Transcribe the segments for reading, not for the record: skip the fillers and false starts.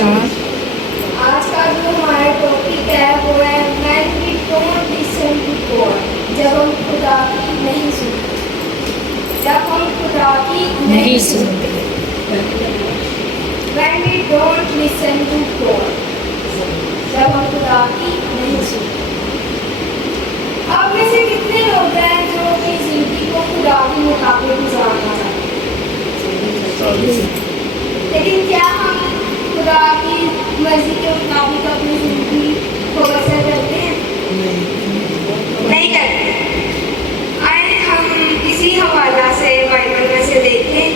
आज का जो हमारा टॉपिक है वो है when we don't listen to God, जब हम खुदा की नहीं सुनते, जब हम खुदा की नहीं सुनते। when we don't listen to God, जब हम खुदा की नहीं सुनते। आप में से कितने लोग हैं जो अपनी जिंदगी को खुदा के मुताबिक गुजारना चाहते हैं, लेकिन क्या हम खुदा की मर्जी के मुताबिक अपनी जिंदगी को बसर करते हैं? नहीं करते। आए हम इसी हवाला से बाइबल में से देखें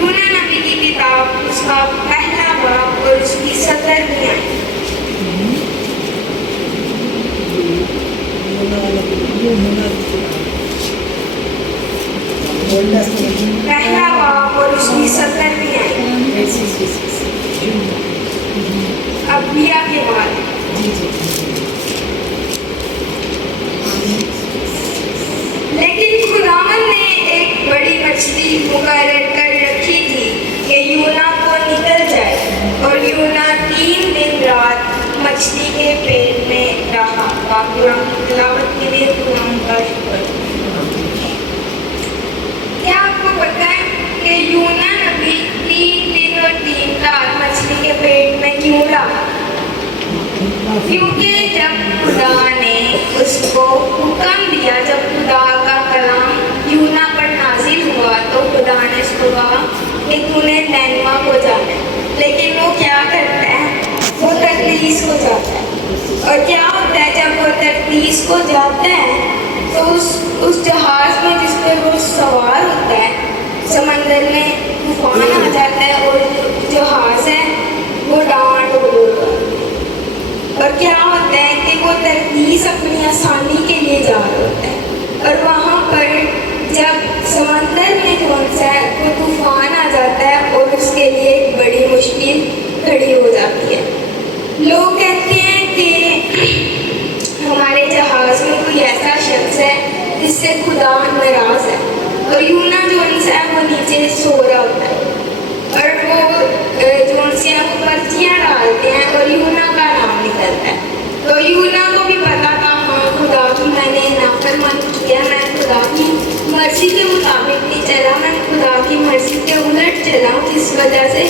यूना नबी की किताब, उसका पहला बाब और उसकी 17वीं आयत। पहला बाब और उसकी 17वीं आयत अबिया के बाद। लेकिन खुदावन ने एक बड़ी मछली मुकर्रर कर रखी थी कि यूना को निकल जाए, और यूना 3 दिन रात मछली के पेट में रहा। कुरान की तिलावत के लिए खुदावन का शुक्र। क्या आपको पता है कि यूना नबी 3 दिन और 3 रात मछली के पेट में क्यों रहा? क्योंकि जब खुदा ने उसको हुक्म दिया, जब खुदा का कलाम यूना पर नाजिल हुआ, तो खुदा ने उसको कहा कि तूने नैनवा को जाना है। लेकिन वो क्या करता है? वो तरतीस को जाता है। और क्या होता है जब वो तरतीस को जाता है तो उस जहाज में जिस पर वो सवार होता है, समंदर में तूफान आ जाता है और जहाज है वो डामाडोल होता है। और क्या होता है कि वो तरतीस अपनी आसानी के लिए जा रहा होता है, और वहाँ पर जब समंदर में कौन सा है वो तूफान आ जाता है और उसके लिए एक बड़ी मुश्किल खड़ी हो जाती है। लोग कहते हैं कि हमारे जहाज में कोई ऐसा शख्स है जिससे खुदा नाराज है, और यूना जो है वो नीचे सो रहा होता है, और वो जो से वो पर्चियाँ डालते हैं और यूना का नाम निकलता है। तो यूना को भी पता था, हाँ खुदा की मैंने नाफरमानी किया, मैं खुदा की मर्जी के मुताबिक नहीं चला, मैं खुदा की मर्जी के उलट चला, जिस वजह से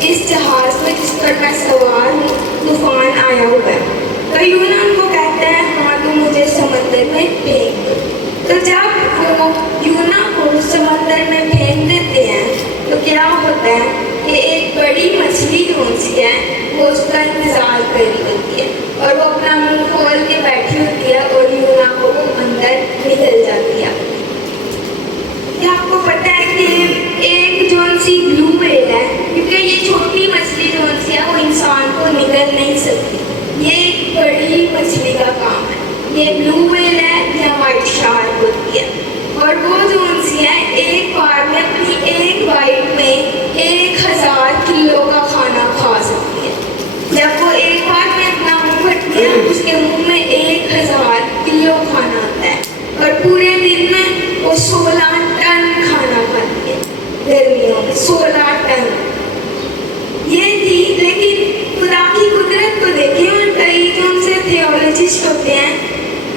जिस जहाज में जिस पर मैं सवार हूँ तूफान आया हुआ है। तो यूना उनको कहता है हाँ तुम मुझे समंदर में फेंक दो। तो जब वो यूना को समंदर में फेंक देते हैं तो क्या होता है कि एक बड़ी मछली कौन सी है वो उसका इंतजार कर रही होती है, और वो अपना मुंह खोल के बैठी होती है और यूना को वो अंदर निकल जाती है। क्या आपको पता है कि एक जोन सी ब्लू व्हेल है, क्योंकि ये छोटी मछली जोन सी है वो इंसान को निकल नहीं सकती, ये एक बड़ी मछली का काम है। ये ब्लू व्हेल है या वाइट शार्क होती है, और वो जोन सी है एक बार में अपनी एक बाइट में 1000 किलो का खाना खा सकती है। जब वो एक बार में अपना मुंह भरती है उसके मुंह में 1000 किलो खाना आता है, और पूरे दिन में वो 16 टन खाना खाती है। गर्मियों में 16 टन ये थी। लेकिन खुदा की कुदरत को देखें, और कई जो उनसे थियोलॉजिस्ट होते हैं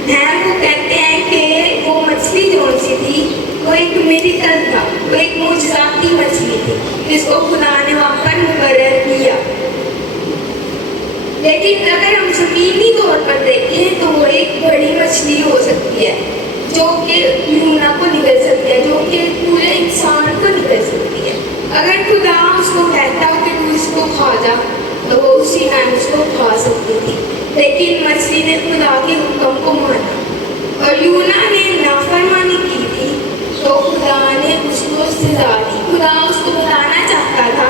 वो कहते हैं कि वो मछली जोन सी थी वो एक मेडिकल था, वो एक मुजजाती मछली थी जिसको खुदा ने वहाँ पर मुकर्रर किया। लेकिन अगर हम जमीनी तौर पर देखें तो वो एक बड़ी मछली हो सकती है जो कि यूना को निकल सकती है, जो कि पूरे इंसान को निकल सकती है। अगर खुदा उसको कहता हो कि तू इसको खा जा तो वो उसी टाइम उसको खा सकती थी, लेकिन मछली ने खुदा के हुक्म को माना और यूना ने नाफरमानी की थी, तो खुदा ने उसको सजा दी। खुदा उसको बताना चाहता था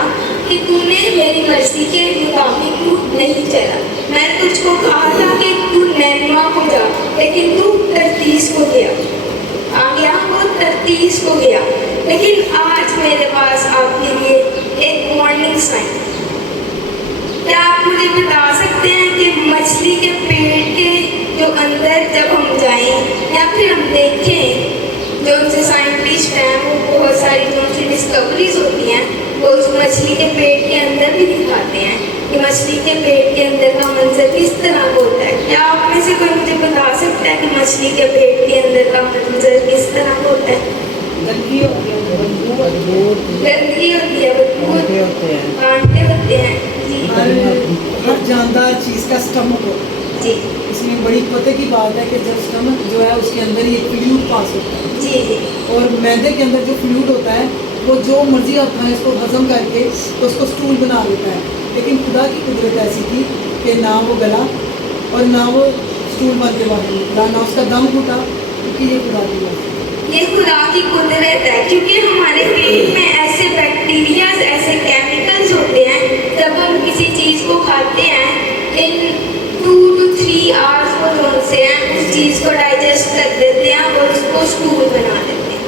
कि तूने मेरी मर्जी के मुताबिक तू नहीं चला, मैं तुझको कहा था कि तू नैनवा को जा, लेकिन तू तरतीस को गया, आ गया वो तरतीस को गया। लेकिन आज मेरे पास आपके लिए एक वार्निंग साइन। क्या आप मुझे बता सकते हैं कि मछली के पेट के जो अंदर जब हम जाएं या फिर हम देखें, जो उनसे साइंटिस्ट हैं वो बहुत सारी जो उनकी डिस्कवरीज होती हैं वो उस मछली के पेट के अंदर भी दिखाते हैं कि मछली के पेट के अंदर का मंजर किस तरह का होता है। क्या आप में से कोई मुझे बता सकता है कि मछली के पेट के अंदर का मंजर किस तरह का होता है? गंदगी होती है, बदबू गंदगी होती है, बदबू होते हैं, कांटे होते हैं। जी हर जानदार चीज़ का स्टमक होता है। जी इसमें बड़ी पते की बात है कि जब स्टमक जो है उसके अंदर ही एक फ्लूइड पास होता है, जी जी और मैदे के अंदर जो फ्लूइड होता है वो जो मर्जी आप खाएं इसको हजम करके तो उसको स्टूल बना देता है। लेकिन खुदा की कुदरत ऐसी थी कि ना वो गला और ना वो स्टूल बन के बाहर निकला, ना उसका दम घुटा, क्योंकि ये खुदा की बात है। ये खुदा की कुदरत है, क्योंकि हमारे पेट में ऐसे बैक्टीरिया, ऐसे केमिकल्स होते हैं, जब हम किसी चीज़ को खाते हैं इन 2 to 3 आवर्स वो जोन से हैं उस चीज़ को डाइजेस्ट कर देते हैं और उसको स्टूल बना देते हैं।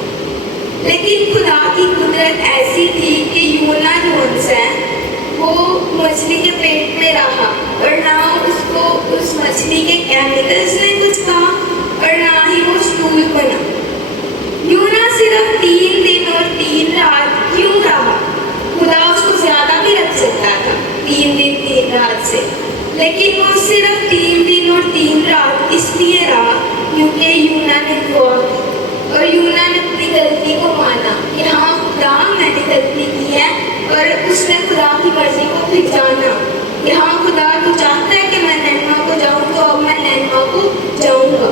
लेकिन खुदा की कुदरत ऐसी थी कि यूना जोन्स है वो मछली के पेट में रहा और ना उसको उस मछली के केमिकल्स ने कुछ कहा और ना ही वो स्टूल बना। यूना सिर्फ 3 दिन और 3 रात क्यों रहा? खुदा उसको ज्यादा भी रख सकता था 3 दिन 3 रात से, लेकिन वो सिर्फ 3 दिन और 3 रात इसलिए रहा क्योंकि यूना ने दुआ की और यूना ने अपनी गलती को माना कि हाँ खुदा मैंने गलती की है, और उसने खुदा की मर्जी को फिर जाना कि हाँ खुदा तू चाहता है कि मैं नैनमा को जाऊँ तो अब मैं नैनमा को जाऊँगा।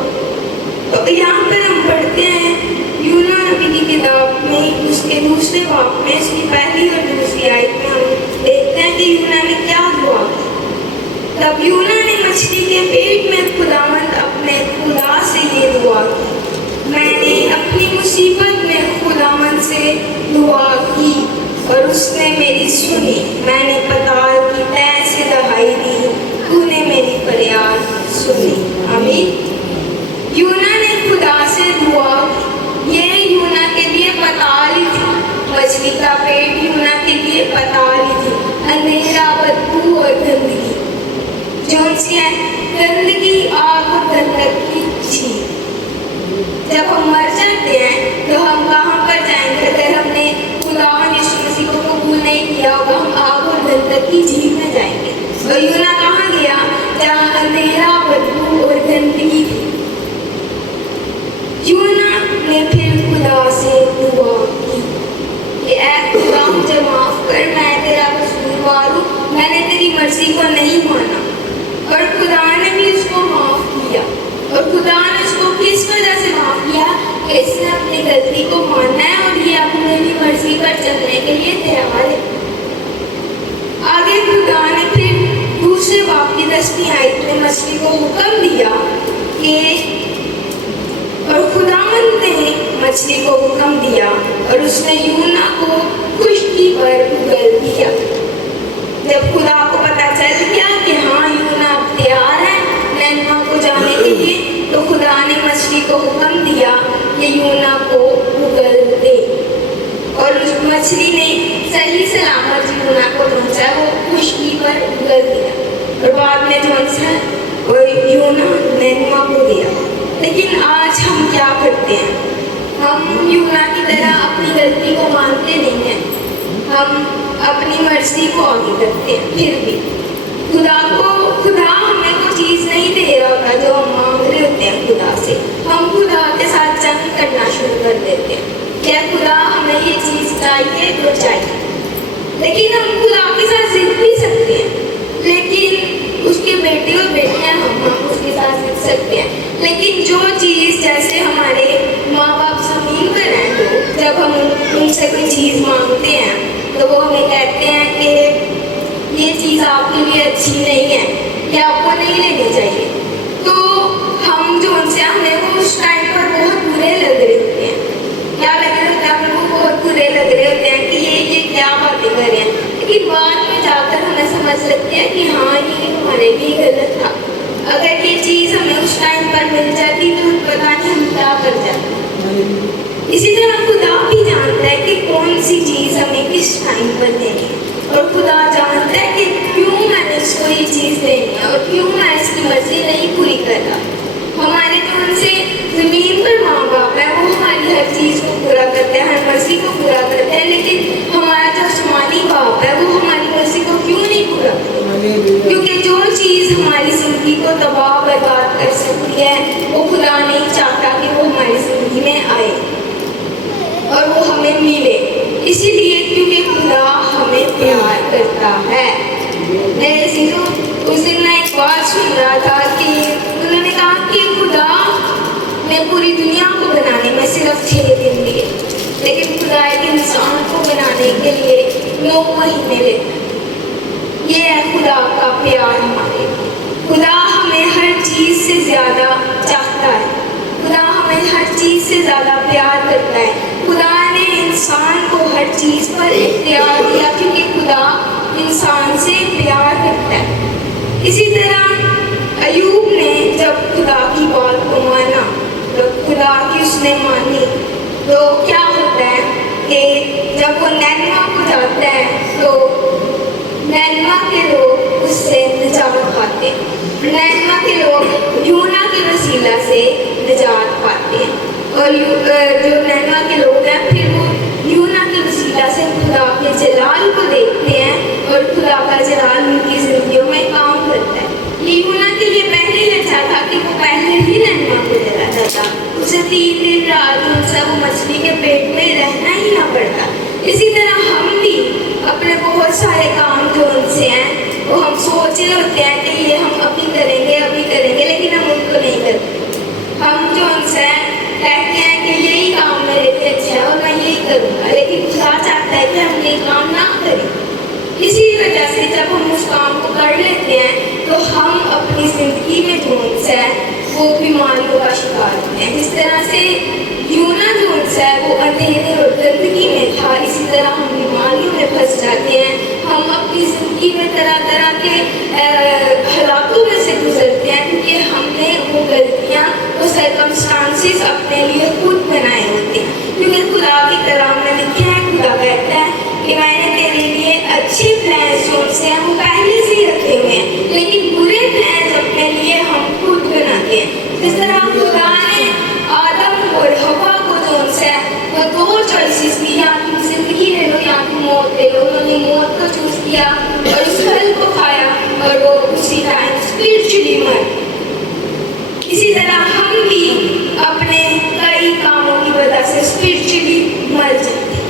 तो यहाँ पर हम पढ़ते हैं यूना नबी की किताब में उसके दूसरे बाब में उसकी पहली और दूसरी आयत में हम देखते हैं कि यूना ने क्या दुआ की। तब यूना ने मछली के पेट में खुदावंद अपने खुदा से ये दुआ की, मैंने अपनी मुसीबत में खुदावंद से दुआ की और उसने मेरी सुनी, मैंने पताल की तह से दहाई दी, तूने मेरी फरियाद सुनी। आमीन। यूना ने खुदा से दुआ की, ये यूना के लिए पताल ही थी, मछली का पेट यूना के लिए पताल ही थी, अंधेरा, बदबू और गंदगी, जो सी गंदगी, आग और गंदक की झील। जब हम मर जाते हैं तो हम कहाँ पर जाएंगे? अगर हमने खुदा यीशु मसीह को कबूल नहीं किया होगा, हम आग और गंदक की झील में जाएंगे। और यूना कहाँ गया? जहाँ अंधेरा, बदबू और गंदगी थी। यूना ने फिर खुदा से दुआ की कि ऐ खुदा मुझे माफ कर, मैं तेरा कसूरवार हूँ, मैंने तेरी मर्जी को नहीं माना। और खुदा ने भी उसको माफ किया, और खुदा ने उसको किस वजह से माफ किया? कि इसने अपनी गलती को माना है और ये अपने भी मर्जी पर चलने के लिए तैयार है। आगे खुदा ने फिर दूसरे बाब की 10वीं आयत में मछली को हुक्म दिया कि और खुदावंद ने मछली को हुक्म दिया और उसने यूना को खुश्की पर उगल दिया। जब खुदा को पता चल गया कि हाँ यूना अब तैयार है नैनमा को जाने के लिए, तो खुदा ने मछली को हुक्म दिया कि यूना को उगल दे, और उस मछली ने सही सलामत यूना को पहुंचा, वो खुश्की पर उगल दिया और बाद में जो है वो यूना नैनमा को दिया। लेकिन आज हम क्या करते हैं? हम यूना की तरह अपनी गलती को मानते नहीं हैं, हम अपनी मर्जी को आगे करते हैं। फिर भी खुदा हमें कोई चीज़ नहीं दे रहा होता जो हम मांग रहे होते हैं खुदा से, हम खुदा के साथ जंग करना शुरू कर देते हैं। क्या खुदा हमें ये चीज़ चाहिए तो चाहिए, लेकिन हम खुदा के साथ जिद भी सकते हैं, लेकिन उसके बेटे और बेटियां हम उसके साथ जिद सकते हैं। लेकिन जो चीज़ जैसे हमारे माँ बाप ज़मीन पर हैं, तो जब हम उनसे कोई चीज़ मांगते हैं तो वो हमें कहते हैं कि ये चीज़ आपके लिए अच्छी नहीं है, ये आपको नहीं लेनी चाहिए। तो हम जो उनसे हमें वो उस टाइम पर बहुत बुरे लग रहे होते हैं, क्या लग रहे होते हैं? हमें वो बहुत बुरे लग रहे होते हैं कि ये क्या बातें कर रहे हैं, लेकिन बाद में जाकर हमें समझ सकते हैं कि हाँ ये हमारे लिए गलत था। अगर ये चीज़ हमें उस टाइम पर मिल जाती तो पता नहीं हम क्या कर जाते। इसी तरह खुदा भी जानता है कि कौन सी चीज़ हमें किस टाइम पर देनी है, और खुदा जानता है कि क्यों मैंने इसको ये चीज़ देनी है और क्यों मैं इसकी मर्जी नहीं पूरी कर रहा। हमारे जो उनसे ज़मीन पर माँ बाप है वो हमारी हर चीज़ को पूरा करते हैं, हर मर्जी को पूरा करते हैं, लेकिन हमारा जो आसमानी बाप है वो हमारी मर्जी को क्यों नहीं पूरा करता? 9 महीने लेता है। ये है खुदा का प्यार हमारे लिए। खुदा हमें हर चीज़ से ज़्यादा चाहता है, खुदा हमें हर चीज़ से ज़्यादा प्यार करता है। खुदा ने इंसान को हर चीज़ पर इख्तियार दिया क्योंकि खुदा इंसान से प्यार करता है। इसी तरह अयूब ने जब खुदा की बात को माना, जब खुदा की उसने मानी, तो क्या होता है कि जब वो नैनवा को जाता है तो नैनवा के लोग उससे निजात पाते हैं। नैनवा के लोग यूना के वसीला से निजात पाते हैं और जो नैनवा के लोग हैं फिर वो यूना के वसीला से खुदा के जलाल को देखते हैं और खुदा का जलाल उनकी जिंदगियों में काम करता है। ये यूना के लिए पहले ही अच्छा था कि वो पहले ही नैनवा को जला जाता, उसे 3 दिन रात उनसे वो मछली के पेट में रहना ही ना पड़ता। इसी तरह हम भी अपने बहुत सारे काम जो उनसे हैं वो हम सोच रहे होते हैं कि ये हम अभी करेंगे, लेकिन हम उनको नहीं करते। हम जो उनसे कहते हैं कि यही काम मेरे लिए अच्छा है और मैं यही करूँगा, लेकिन खुदा चाहता है कि हम ये काम ना करें। इसी वजह से जब हम उस काम को कर लेते हैं तो हम अपनी ज़िंदगी में जो उनसे है वो बीमारियों का शिकार होते हैं। जिस तरह से यूना जो उनसे है वो अंधेरे और गंदगी में था, इसी तरह हम बीमारियों में फंस जाते हैं। हम अपनी ज़िंदगी में तरह तरह के हालातों में से गुजरते हैं क्योंकि हमने वो गलतियाँ, वो सर्कमस्टांसेस अपने लिए खुद बनाए होते हैं। क्योंकि खुदा की कलाम में लिखा है, खुदा कहता है कि मैंने तेरे लिए अच्छे प्लान्स जो उनसे हैं वो पहले से ही रखे हुए हैं, लेकिन बुरे प्लान्स अपने लिए हम खुद बनाते हैं। जिस तरह खुदा ने आदम और हवा को जो उनसे वो 2 चॉइसेस दी, या तुम जिंदगी ले लो या तुम मौत ले लो। उन्होंने मौत को चूज किया और उस फल को खाया और वो उसी टाइम स्पिरिचुअली मर। इसी तरह हम भी अपने कई कामों की वजह से स्पिरिचुअली मर जाते हैं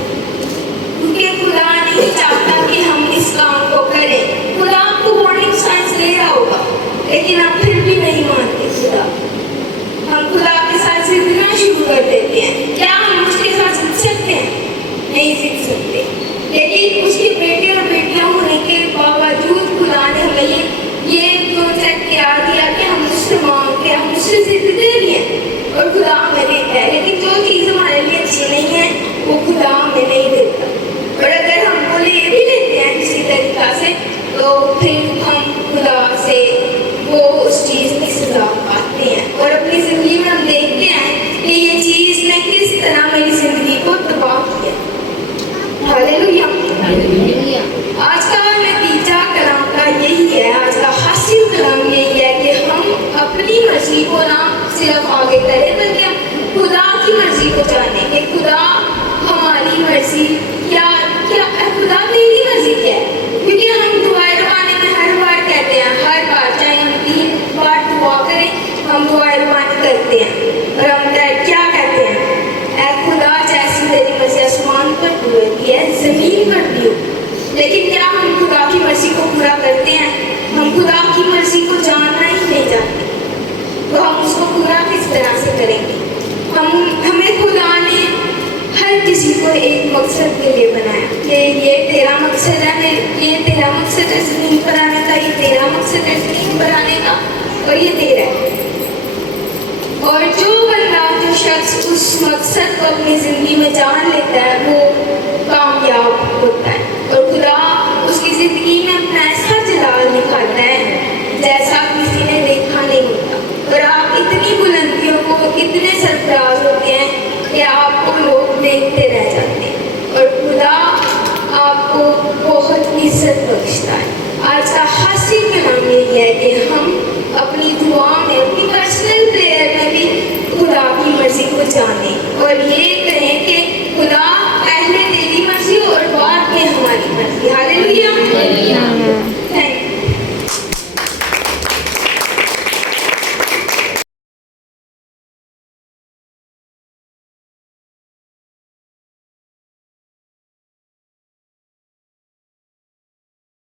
क्योंकि खुदा नहीं चाहता कि हम इस काम को करें। खुदा आपको वार्निंग साइंस दे रहा होगा, लेकिन आप फिर भी नहीं मानते खुदा। हम खुदा के साथ जितना शुरू कर देते हैं। क्या हम उसके साथ सीख सकते हैं? नहीं सीख सकते। लेकिन उसके बेटे और बेटियां होने के बावजूद खुदा ने हमें ये प्रोजेक्ट तैयार किया कि हम उससे मांगते हैं, हम उससे जिद दे भी हैं और खुदा हमें देता है। लेकिन जो चीज़ हमारे लिए अच्छी नहीं है वो खुदा हमें नहीं देता। और अगर हम वो ले भी लेते हैं किसी तरीका से तो फिर हम खुदा से वो उस चीज़ की सजा पाते हैं। और अपनी ज़िंदगी में हम देखते हैं कि ये चीज़ ने किस तरह मेरी ज़िंदगी को तबाह किया। हालेलुया। आज का नतीजा कलाम का यही है, आज का हासिल कलाम यही है कि हम अपनी मर्जी को ना सिर्फ आगे करें बल्कि हम खुदा की मर्जी को जानें कि खुदा हमारी मर्जी क्या क्या है, खुदा तेरी मर्जी क्या है। क्योंकि हम दुआ रवाने में हर बार कहते हैं, हर बार चाहे हम 3 बार दुआ करें हम दुआ रवानी करते हैं और हम क्या कहते हैं, ऐ खुदा जैसी तेरी मर्जी आसमान पर होती है ज़मीन पर भी हो। लेकिन क्या हम खुदा की मर्जी को पूरा करते हैं? हम खुदा की मर्जी को जानना ही नहीं जानते, तो हम उसको पूरा किस तरह से करेंगे? हमें खुदा ने हर किसी को एक मकसद के लिए बनाया कि ये तेरा मकसद है, ये तेरा मकसद है ज़मीन पर आने का, ये तेरा मकसद है ज़मीन पर आने का और ये तेरा है। और जो बंदा, जो शख्स उस मकसद को अपनी ज़िंदगी में जान लेता है वो कामयाब होता है और खुदा उसकी ज़िंदगी में अपना ऐसा जलाल दिखाता है जैसा किसी ने देखा नहीं होता। और आप इतनी बुलंदियों को इतने सरफराज होते हैं कि आपको लोग देखते रह जाते हैं और खुदा आपको बहुत इज्जत बख्शता है। आज का हासिल कलाम यही है कि हम अपनी दुआ में, अपनी पर्सनल प्रेयर में भी खुदा की मर्जी को जानें और ये